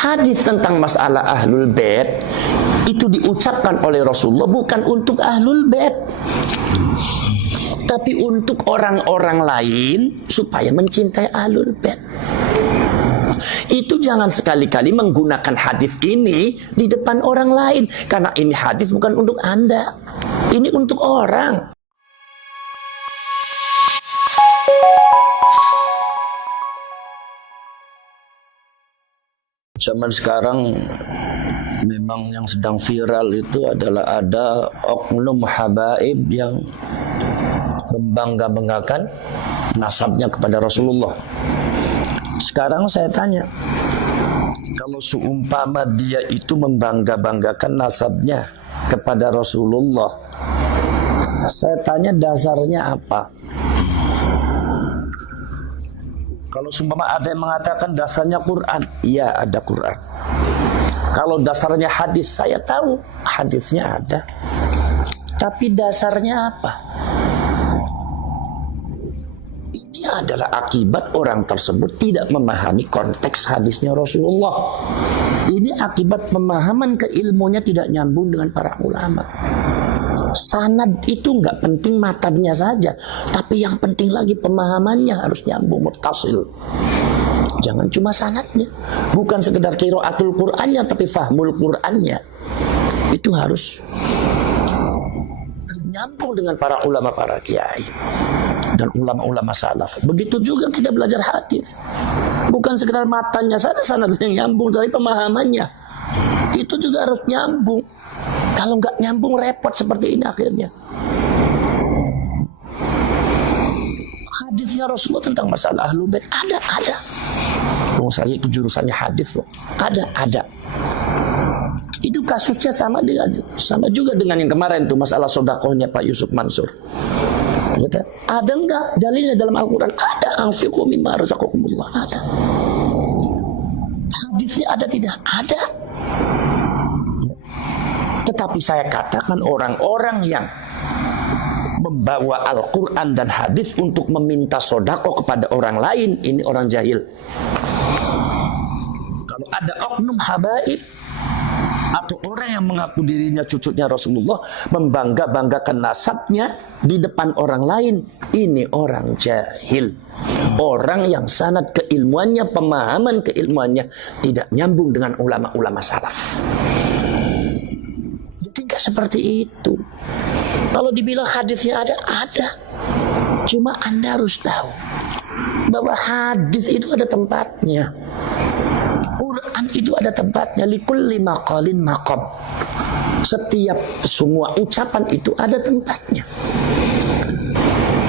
Hadis tentang masalah ahlul bait itu diucapkan oleh Rasulullah bukan untuk ahlul bait, tapi untuk orang-orang lain supaya mencintai ahlul bait. Itu jangan sekali-kali menggunakan hadis ini di depan orang lain, karena ini hadis bukan untuk Anda, ini untuk orang. Zaman sekarang memang yang sedang viral itu adalah ada oknum habaib yang membangga-banggakan nasabnya kepada Rasulullah. Sekarang saya tanya, kalau seumpama dia itu membangga-banggakan nasabnya kepada Rasulullah, saya tanya dasarnya apa? Kalau seumpama ada yang mengatakan dasarnya Quran, iya ada Quran. Kalau dasarnya hadis, saya tahu hadisnya ada. Tapi dasarnya apa? Ini adalah akibat orang tersebut tidak memahami konteks hadisnya Rasulullah. Ini akibat pemahaman keilmuannya tidak nyambung dengan para ulama. Sanad itu nggak penting matanya saja, tapi yang penting lagi pemahamannya harus nyambung, muttasil. Jangan cuma sanadnya, bukan sekedar qiraatul Qur'annya, tapi fahmul Qur'annya itu harus nyambung dengan para ulama, para kiai dan ulama-ulama salaf. Begitu juga kita belajar hadis, bukan sekedar matanya saja sanadnya nyambung, tapi pemahamannya itu juga harus nyambung. Kalau nggak nyambung repot seperti ini akhirnya. Hadisnya Rasulullah tentang masalah ahlul bait ada. Saya itu jurusannya hadis loh. Ada. Itu kasusnya sama juga dengan yang kemarin tuh masalah sedekahnya Pak Yusuf Mansur. Ada enggak dalilnya dalam Al-Quran? Ada. Anfiqu mimma razaqakumullah. Ada. Hadisnya ada tidak? Ada. Tetapi saya katakan orang-orang yang membawa Al-Quran dan hadis untuk meminta sedekah kepada orang lain, ini orang jahil. Kalau ada oknum habaib atau orang yang mengaku dirinya cucunya Rasulullah, membangga-banggakan nasabnya di depan orang lain, ini orang jahil. Orang yang sanad keilmuannya, pemahaman keilmuannya tidak nyambung dengan ulama-ulama salaf. Jadi nggak seperti itu. Kalau dibilang hadisnya ada. Cuma Anda harus tahu bahwa hadis itu ada tempatnya. Quran itu ada tempatnya. Likulli maqalin maqam. Setiap semua ucapan itu ada tempatnya.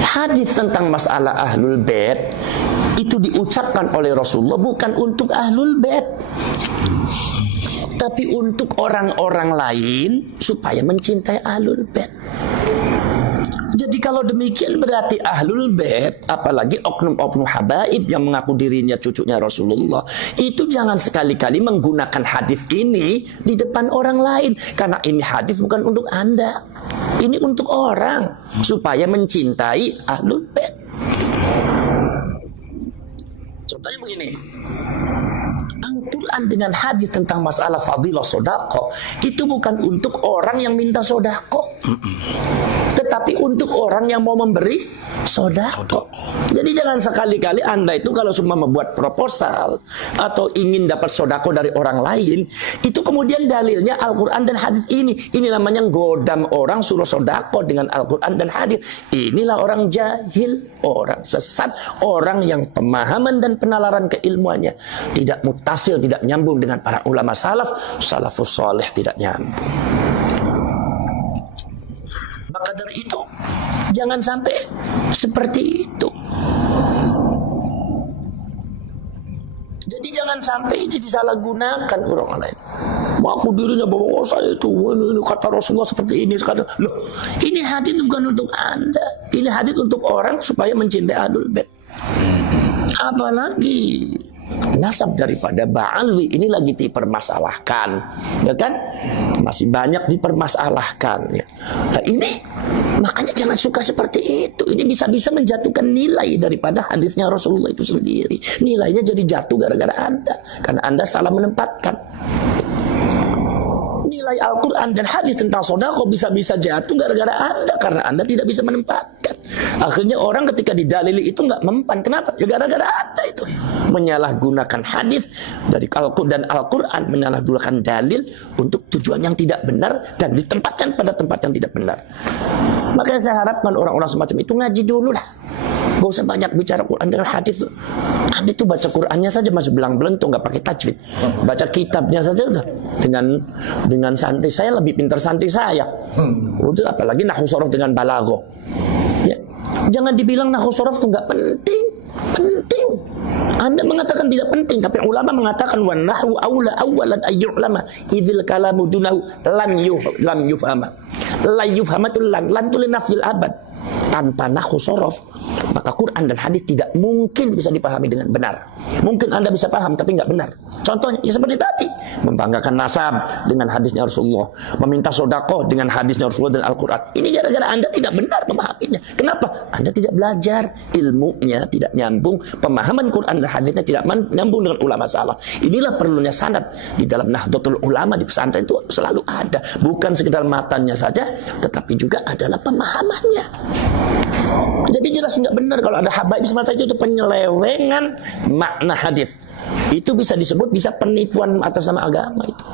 Hadis tentang masalah ahlul bait itu diucapkan oleh Rasulullah bukan untuk ahlul bait, tapi untuk orang-orang lain supaya mencintai ahlul bait. Jadi kalau demikian berarti ahlul bait, apalagi oknum-oknum habaib yang mengaku dirinya cucunya Rasulullah, itu jangan sekali-kali menggunakan hadis ini di depan orang lain, karena ini hadis bukan untuk Anda, ini untuk orang supaya mencintai ahlul bait. Contohnya begini, Al-Quran dengan hadis tentang masalah fadilah sedekah itu bukan untuk orang yang minta sedekah, tetapi untuk orang yang mau memberi sedekah. Jadi jangan sekali-kali Anda itu kalau cuma membuat proposal atau ingin dapat sedekah dari orang lain, itu kemudian dalilnya Al-Quran dan hadis ini namanya godam orang suruh sedekah dengan Al-Quran dan hadis. Inilah orang jahil, orang sesat, orang yang pemahaman dan penalaran keilmuannya tidak muttasil, tidak nyambung dengan para ulama salafus saleh, tidak nyambung. Maka dari itu jangan sampai seperti itu. Jadi jangan sampai ini disalahgunakan orang lain. Mengaku dirinya bahwa saya itu ini kata Rasulullah seperti ini sekarang. Loh, ini hadis bukan untuk Anda. Ini hadis untuk orang supaya mencintai ahlul bait. Apalagi nasab daripada Ba'alwi ini lagi dipermasalahkan, ya kan? Masih banyak dipermasalahkan, ya. Nah, ini makanya jangan suka seperti itu. Ini bisa-bisa menjatuhkan nilai daripada hadisnya Rasulullah itu sendiri. Nilainya jadi jatuh gara-gara Anda, karena Anda salah menempatkan. Nilai Al-Quran dan hadis tentang sedekah bisa-bisa jatuh gara-gara Anda, karena Anda tidak bisa menempatkan. Akhirnya orang ketika didalili itu nggak mempan. Kenapa? Ya gara-gara Anda itu menyalahgunakan hadis dari Al-Quran dan Al-Quran, menyalahgunakan dalil untuk tujuan yang tidak benar dan ditempatkan pada tempat yang tidak benar. Makanya saya harapkan orang-orang semacam itu ngaji dulu lah. Gak usah banyak bicara Quran dengan hadis tuh. Anda tuh baca Qurannya saja masih belang-belentung, nggak pakai tajwid. Baca kitabnya saja udah dengan santai. Saya lebih pintar santai saya. Udah, apalagi nahwu sorof dengan balaghah. Ya. Jangan dibilang nahwu sorof itu nggak penting. Penting. Anda mengatakan tidak penting, tapi ulama mengatakan wa nahwu aula awalan ayyu'lama idzil kalamu dunahu lam yufhama. La yufhamatul lan tu linafil abad. Tanpa nahwu sorof, maka Quran dan hadis tidak mungkin bisa dipahami dengan benar. Mungkin Anda bisa paham, tapi nggak benar. Contohnya, ya seperti tadi, membanggakan nasab dengan hadisnya Rasulullah, meminta sedekah dengan hadisnya Rasulullah dan Al-Quran. Ini gara-gara Anda tidak benar memahaminya. Kenapa? Anda tidak belajar, ilmunya tidak nyambung, pemahaman Quran dan hadisnya tidak nyambung dengan ulama salaf. Inilah perlunya sanad di dalam Nahdlatul Ulama di pesantren itu selalu ada. Bukan sekedar matanya saja, tetapi juga adalah pemahamannya. Jadi jelas nggak benar kalau ada habaib semata itu penyelewengan makna hadis. Itu bisa disebut bisa penipuan atas nama agama itu.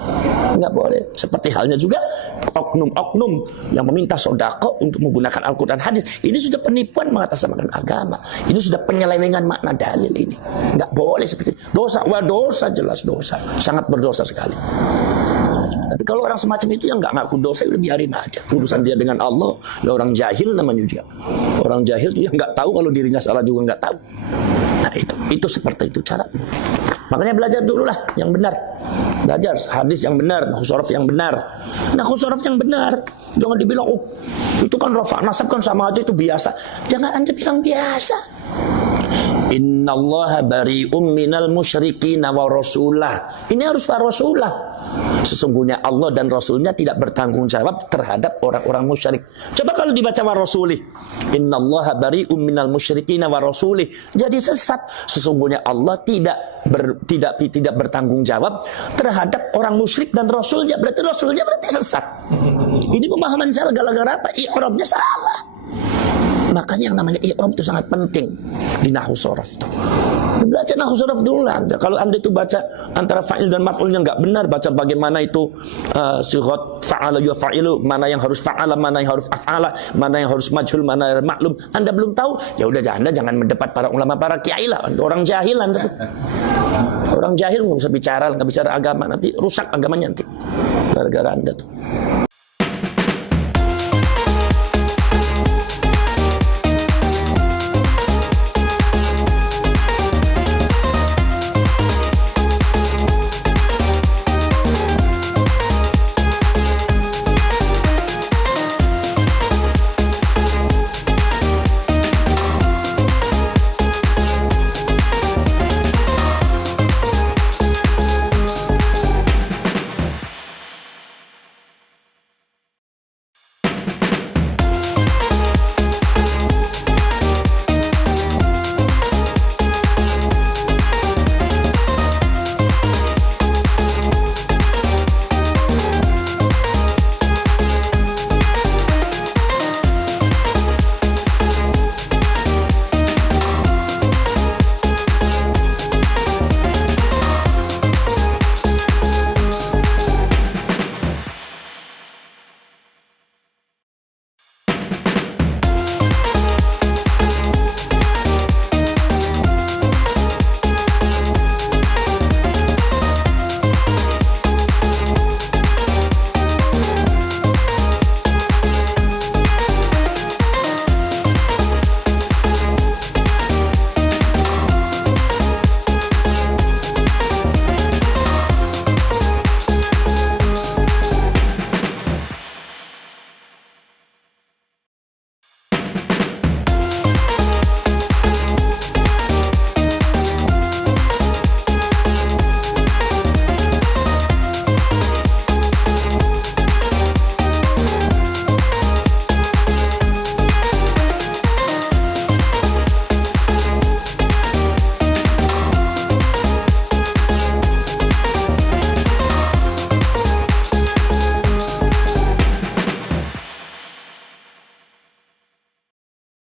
Nggak boleh. Seperti halnya juga oknum-oknum yang meminta sedekah untuk menggunakan Al-Quran hadis. Ini sudah penipuan mengatasnamakan agama. Ini sudah penyelewengan makna dalil ini. Nggak boleh seperti itu. Dosa, wah dosa, jelas dosa. Sangat berdosa sekali. Tapi kalau orang semacam itu yang nggak ngaku dosa, udah biarin aja. Urusan dia dengan Allah, ya orang jahil namanya juga. Orang jahil itu yang nggak tahu kalau dirinya salah juga nggak tahu. Nah itu seperti itu cara. Makanya belajar dulu lah yang benar. Belajar hadis yang benar, nahwu sorof yang benar. Nahwu sorof yang benar. Jangan dibilang, oh itu kan rafa nasab kan sama aja itu biasa. Jangan Anda bilang biasa. Innallaha bari'um minal musyrikin wa rasulah. Ini harus wa rasulah. Sesungguhnya Allah dan Rasulnya tidak bertanggung jawab terhadap orang-orang musyrik. Coba kalau dibaca wa rasulih, innallaha bari'um minal musyrikin wa rasulih. Jadi sesat. Sesungguhnya Allah tidak bertanggung jawab terhadap orang musyrik dan Rasulnya. Berarti Rasulnya berarti sesat. Ini pemahaman salah gara-gara apa? I'rabnya salah. Makanya yang namanya i'rab itu sangat penting di nahwu sorof. Baca nahwu sorof dulu lah. Kalau Anda itu baca antara fa'il dan maf'ulnya nggak benar, baca bagaimana itu sighat fa'ala yufa'ilu, mana yang harus fa'ala, mana yang harus af'ala, mana yang harus majhul, mana yang maklum. Anda belum tahu, ya udah Anda jangan mendebat para ulama, para kiai lah. Orang jahil Anda tuh. Orang jahil nggak usah bicara agama, nanti rusak agamanya nanti. Gara-gara Anda tuh.